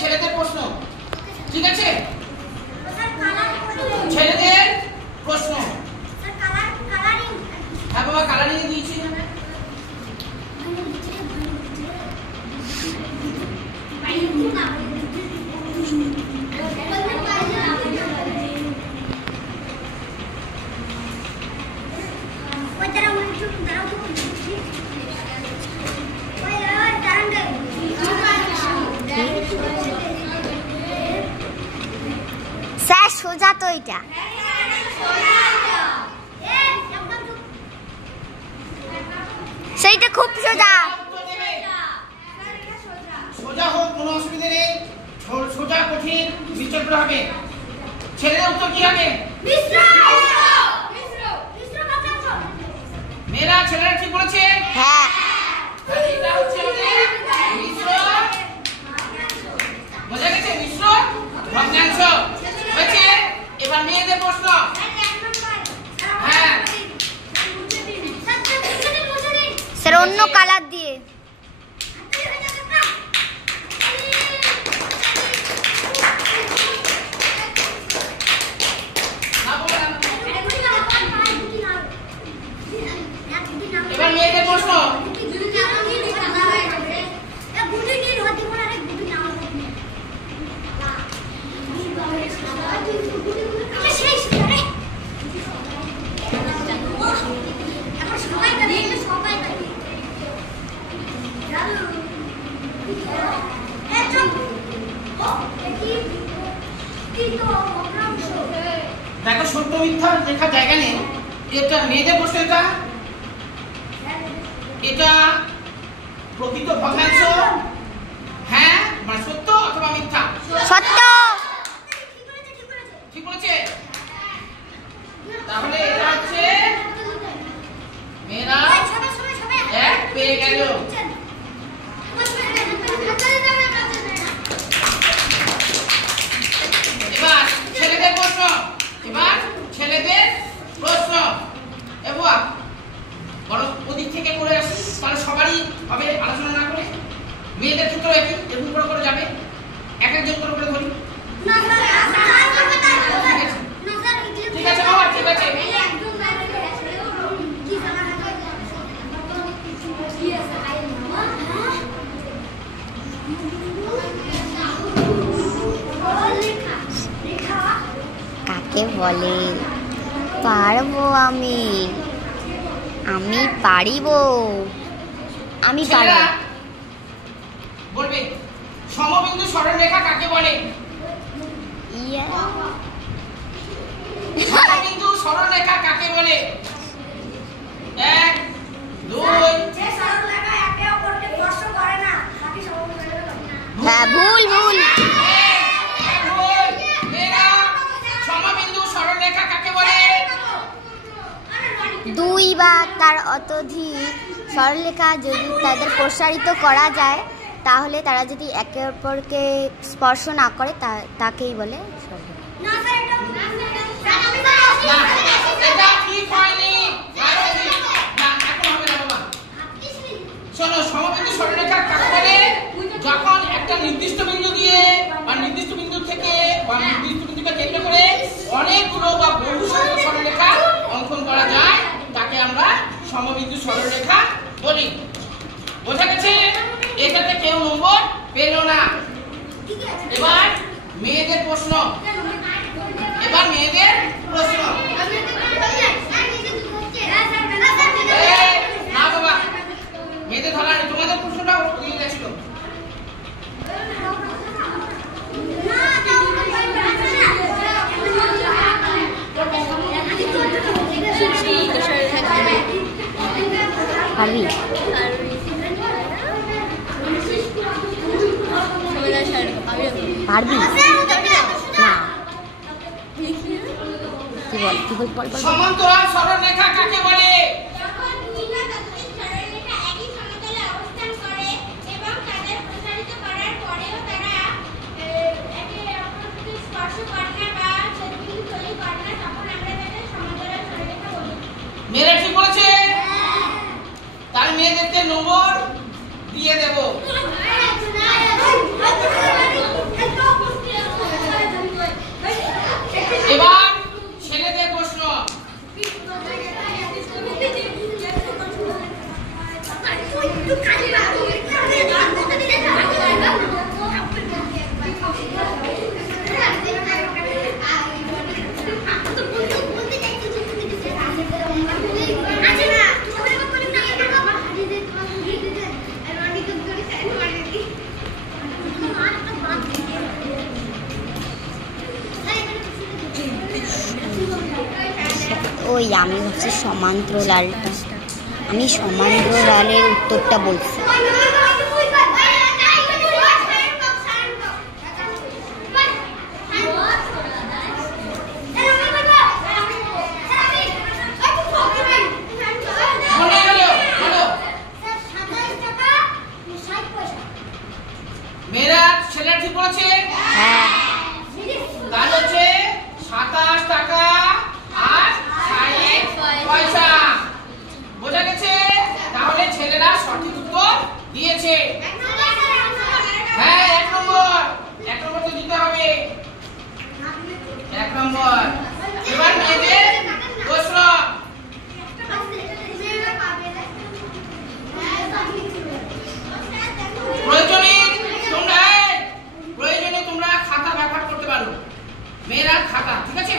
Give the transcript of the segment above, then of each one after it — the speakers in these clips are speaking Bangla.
ছেলেদের প্রশ্ন, ঠিক আছে? ছেলেদের প্রশ্ন। হ্যাঁ বাবা, কালারিং দিয়েছি। স্যার সোজা তো এটা, সেইটা খুব সোজা। সোজা হোক, কোনো অসুবিধা নেই। সোজা কঠিন বিচিত্র হবে। ছেলেদের উত্তর কি হবে? মেয়েরা ছেলেরা ঠিক বলেছে। হ্যাঁ, এটা হচ্ছে মিশ্র। বোঝা গেছে? মিশ্র ভগ্নাংশ হয়েছে। এবার মেয়েদের প্রশ্ন। হ্যাঁ স্যার অন্য কালার দিয়ে। এবার মেয়েদের প্রশ্ন। দেখো, সত্য মিথ্যা লেখার জায়গা নেই। এটা মেয়েদের প্রশ্ন। এটা প্রকৃত ভগ্নাংশ। হ্যাঁ মানে সত্য অথবা মিথ্যা? সত্য। ঠিক বলেছে? তাহলে এটা হচ্ছে মেয়েরা এক পেয়ে গেল। এবার ছেলেদের প্রশ্ন। বরং ওদিক থেকে করে আসি, তাহলে সবারই হবে আলোচনা না করে। মেয়েদের ক্ষেত্রে একই, এরকম করে যাবে। এক একজন করে ধরি। ঠিক আছে বাবা, ঠিক আছে। কাকে বলে পারবো আমি পারিব, আমি পারবো। বলবে সমবিন্দু সরলরেখা কাকে বলে? সমবিন্দু সরলরেখা কাকে বলে? 1 2 হ্যাঁ, ভুল। সমবিন্দু সরলরেখা কাকে বলে? 2 বা তার অত্যধিক সরলরেখা যদি তাদের প্রসারিত করা যায়, তাহলে তারা যদি একে অপরকে স্পর্শ না করে তাকেই বলে সমবিন্দু সরলরেখা কাকে বলে? যখন একটা নির্দিষ্ট বিন্দু দিয়ে বা নির্দিষ্ট বিন্দু থেকে বা নির্দিষ্ট বিন্দুকে কেন্দ্র করে অনেকগুলো বা বহু সংখ্যক সরলরেখা অঙ্কন করা যায়, তাকে আমরা সমবিন্দু সরলরেখা বলি। বোঝা গেছে? এটাতে কেউ নম্বর পেল না। এবার মেয়েদের প্রশ্ন। না বাবা, মেয়েদের ধরা নেই। তোমাদের প্রশ্নটা দিয়ে গেছিল। পারবি? পারবি না? কি বল? সমান্তরাল সরলরেখা কাকে বলে? মেয়েরা ঠিক বলেছে। তার মেয়েদেরকে নম্বর দিয়ে দেব। কই, আমি ভাবছি সমান্তরালটা। আমি সমান্তরালের উত্তরটা বলছি। মেয়েরা ছেলেরা ঠিক বলেছে? হ্যাঁ। তাহলে হচ্ছে 27 টাকা আর 60 পয়সা। বোঝা গেছে? তাহলে ছেলেরা সঠিক উত্তর দিয়েছে। হ্যাঁ, 1 নম্বর। 1 নম্বর তো দিতে হবে। 1 নম্বর। এবার মেয়েদের প্রশ্ন। প্রয়োজনে তোমরা খাতা ব্যবহার করতে পারো। মেয়েরা খাতা, ঠিক আছে?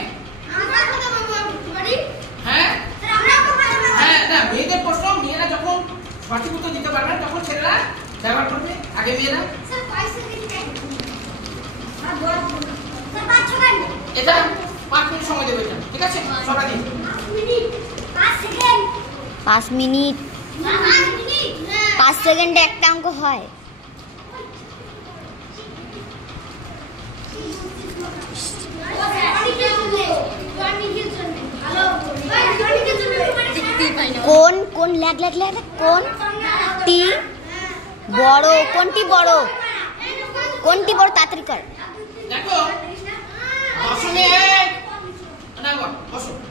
হ্যাঁ হ্যাঁ, না মেয়েদের প্রশ্ন, মেয়েরা যখন সঠিক উত্তর দিতে পারবে না তখন ছেলেরা ব্যবহার করবে। আগে মেয়েরা এটা 5 মিনিট সময় দেবে, এটা ঠিক আছে? সবাই দিন 5 মিনিট। 5 সেকেন্ডে একটা অঙ্ক হয়। কোন কোন ল্যাগ ল্যাগ ল্যাগ কোন টি বড়, কোনটি বড়, কোনটি বড়, তাড়াতাড়ি কর। দেখো,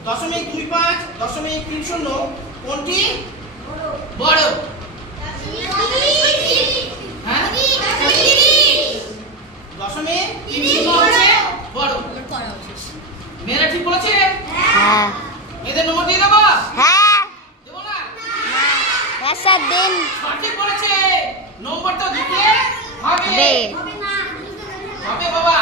দশমিক 25, 0.30 কোনটি বড়? হ্যাঁ, 0.30 হচ্ছে বড়। মেয়েরা ঠিক বলেছে? হ্যাঁ। এদের নম্বর দিয়ে দেবো? হ্যাঁ। দেবো না? হ্যাঁ স্যার দিন। সঠিক বলেছে, নম্বর তো দিতে হবে। হবে। হবে বাবা।